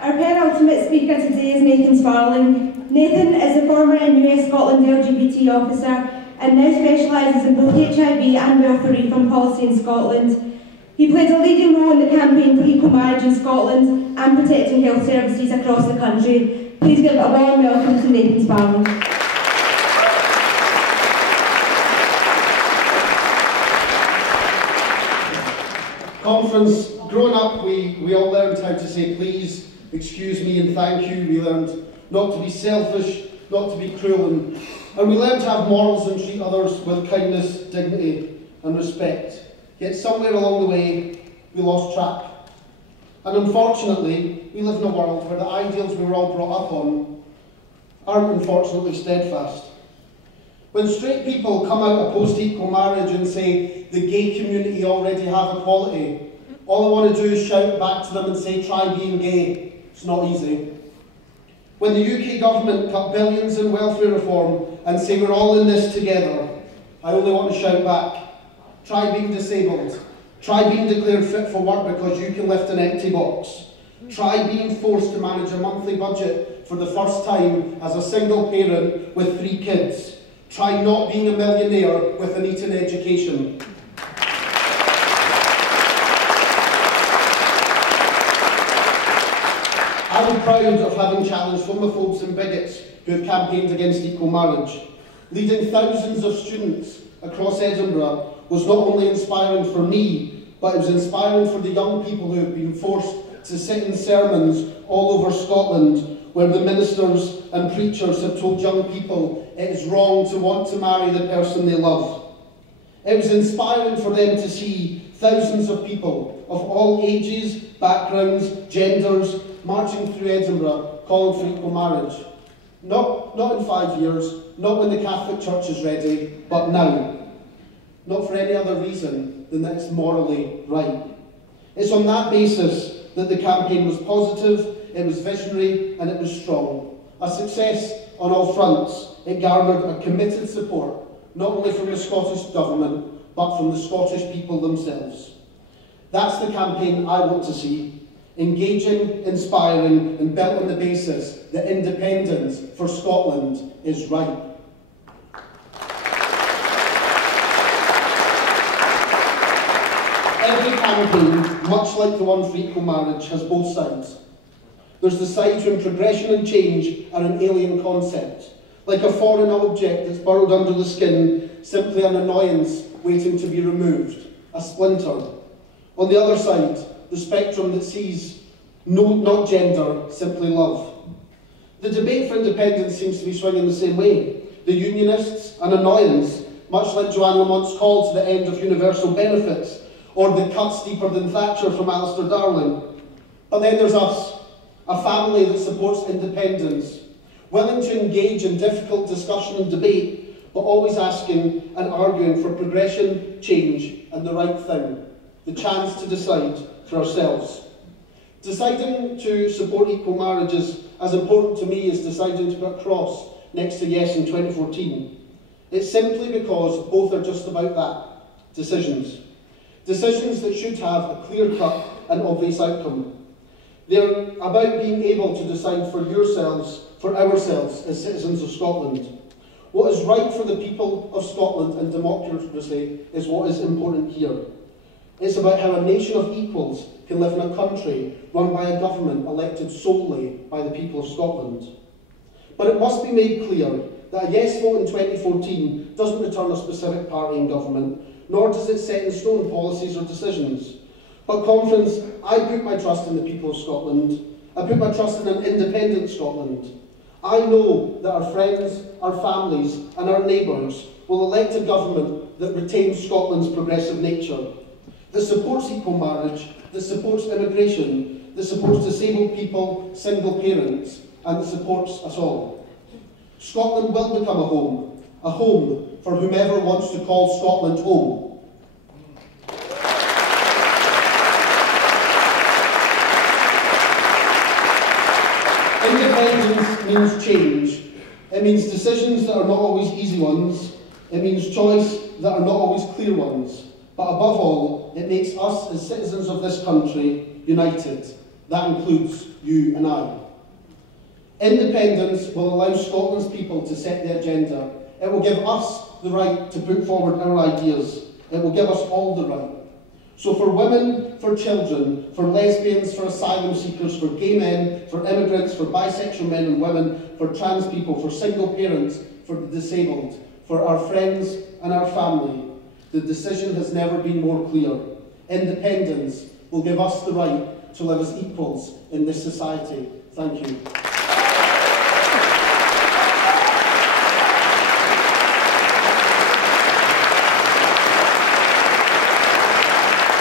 Our penultimate speaker today is Nathan Sparling. Nathan is a former NUS Scotland LGBT officer and now specialises in both HIV and welfare reform policy in Scotland. He played a leading role in the campaign for equal marriage in Scotland and protecting health services across the country. Please give a warm welcome to Nathan Sparling. Conference, growing up we all learned how to say please, excuse me and thank you. We learned not to be selfish, not to be cruel, and we learned to have morals and treat others with kindness, dignity and respect. Yet somewhere along the way we lost track. And unfortunately we live in a world where the ideals we were all brought up on aren't unfortunately steadfast. When straight people come out opposed to equal marriage and say the gay community already have equality, all I want to do is shout back to them and say, try being gay. It's not easy. When the UK government cut billions in welfare reform and say we're all in this together, I only want to shout back, try being disabled. Try being declared fit for work because you can lift an empty box. Try being forced to manage a monthly budget for the first time as a single parent with 3 kids. Try not being a millionaire with an Eton education. I'm proud of having challenged homophobes and bigots who have campaigned against equal marriage. Leading thousands of students across Edinburgh was not only inspiring for me, but it was inspiring for the young people who have been forced to sit in sermons all over Scotland where the ministers and preachers have told young people it is wrong to want to marry the person they love. It was inspiring for them to see thousands of people of all ages, backgrounds, genders, marching through Edinburgh calling for equal marriage. Not in 5 years, not when the Catholic Church is ready, but now. Not for any other reason than that it's morally right. It's on that basis that the campaign was positive, it was visionary and it was strong. A success on all fronts. It garnered a committed support, not only from the Scottish Government, but from the Scottish people themselves. That's the campaign I want to see. Engaging, inspiring and built on the basis that independence for Scotland is right. Every campaign, much like the one for equal marriage, has both sides. There's the side when progression and change are an alien concept, like a foreign object that's burrowed under the skin, simply an annoyance waiting to be removed, a splinter. On the other side, the spectrum that sees not gender, simply love. The debate for independence seems to be swinging the same way. The unionists, an annoyance, much like Joanne Lamont's call to the end of universal benefits, or the cuts deeper than Thatcher from Alistair Darling. But then there's us, a family that supports independence, willing to engage in difficult discussion and debate, but always asking and arguing for progression, change, and the right thing, the chance to decide for ourselves. Deciding to support equal marriage is as important to me as deciding to put a cross next to yes in 2014. It's simply because both are just about that, decisions. Decisions that should have a clear-cut and obvious outcome. They're about being able to decide for yourselves, for ourselves as citizens of Scotland. What is right for the people of Scotland and democracy is what is important here. It's about how a nation of equals can live in a country run by a government elected solely by the people of Scotland. But it must be made clear that a yes vote in 2014 doesn't return a specific party in government, nor does it set in stone policies or decisions. But Conference, I put my trust in the people of Scotland. I put my trust in an independent Scotland. I know that our friends, our families and our neighbours will elect a government that retains Scotland's progressive nature, that supports equal marriage, that supports immigration, that supports disabled people, single parents, and that supports us all. Scotland will become a home for whomever wants to call Scotland home. Independence means change. It means decisions that are not always easy ones. It means choice that are not always clear ones. But above all, it makes us as citizens of this country united. That includes you and I. Independence will allow Scotland's people to set the agenda. It will give us the right to put forward our ideas. It will give us all the right. So for women, for children, for lesbians, for asylum seekers, for gay men, for immigrants, for bisexual men and women, for trans people, for single parents, for the disabled, for our friends and our family, the decision has never been more clear. Independence will give us the right to live as equals in this society. Thank you.